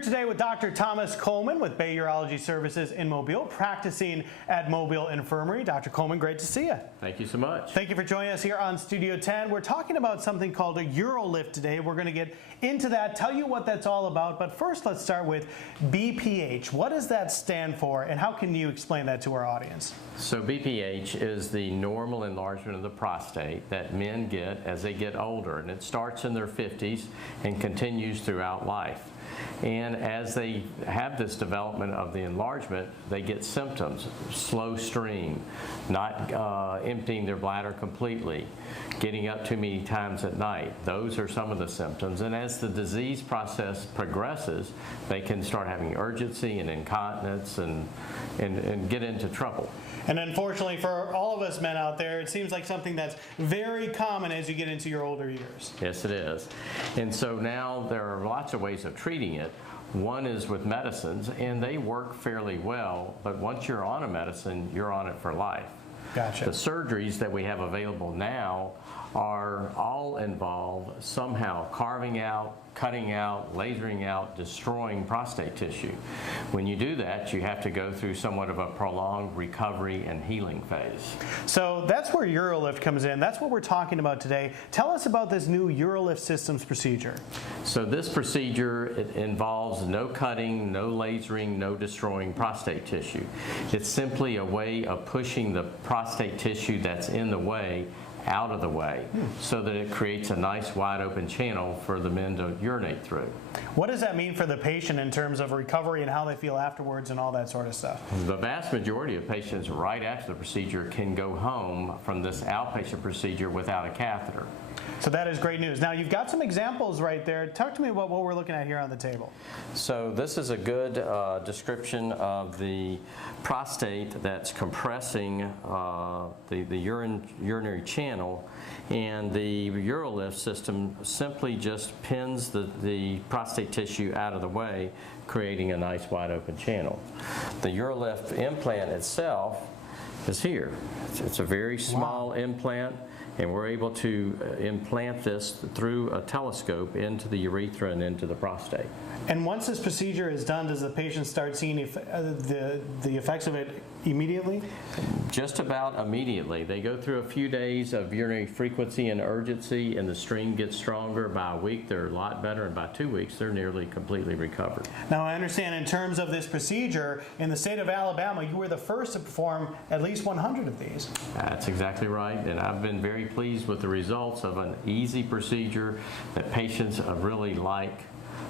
here today with Dr. Thomas Coleman with Bay Urology Services in Mobile, practicing at Mobile Infirmary. Dr. Coleman, great to see you. Thank you so much. Thank you for joining us here on Studio 10. We're talking about something called a UroLift today. We're going to get into that, tell you what that's all about. But first, let's start with BPH. What does that stand for, and how can you explain that to our audience? So BPH is the normal enlargement of the prostate that men get as they get older, and it starts in their 50s and continues throughout life. And as they have this development of the enlargement, they get symptoms: slow stream, not emptying their bladder completely, getting up too many times at night. Those are some of the symptoms. And as the disease process progresses, they can start having urgency and incontinence and get into trouble. And unfortunately for all of us men out there, it seems like something that's very common as you get into your older years. Yes, it is. And so now there are lots of ways of treating it. One is with medicines, and they work fairly well, but once you're on a medicine, you're on it for life. Gotcha. The surgeries that we have available now are all involve somehow carving out, cutting out, lasering out, destroying prostate tissue. When you do that, you have to go through somewhat of a prolonged recovery and healing phase. So that's where UroLift comes in. That's what we're talking about today. Tell us about this new UroLift Systems procedure. So this procedure, it involves no cutting, no lasering, no destroying prostate tissue. It's simply a way of pushing the prostate tissue that's in the way out of the way, so that it creates a nice wide open channel for the men to urinate through. What does that mean for the patient in terms of recovery and how they feel afterwards and all that sort of stuff? The vast majority of patients right after the procedure can go home from this outpatient procedure without a catheter. So that is great news. Now you've got some examples right there. Talk to me about what we're looking at here on the table. So this is a good description of the prostate that's compressing the urinary channel, and the UroLift system simply just pins the prostate tissue out of the way, creating a nice wide open channel. The UroLift implant itself is here. It's a very small implant, and we're able to implant this through a telescope into the urethra and into the prostate. And once this procedure is done, does the patient start seeing the effects of it immediately? Just about immediately. They go through a few days of urinary frequency and urgency, and the stream gets stronger. By a week, they're a lot better, and by 2 weeks, they're nearly completely recovered. Now, I understand in terms of this procedure, in the state of Alabama, you were the first to perform at least 100 of these. That's exactly right, and I've been very pleased with the results of an easy procedure that patients really like,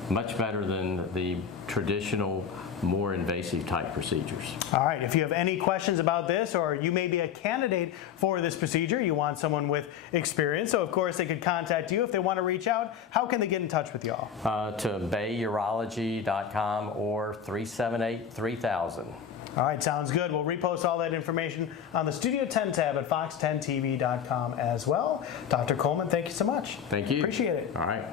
much better than the traditional, more invasive type procedures. All right, if you have any questions about this, or you may be a candidate for this procedure, you want someone with experience, so of course they could contact you. If they want to reach out, how can they get in touch with y'all? To bayurology.com or 378-3000. All right, sounds good. We'll repost all that information on the Studio 10 tab at fox10tv.com as well. Dr. Coleman, thank you so much. Thank you. Appreciate it. All right.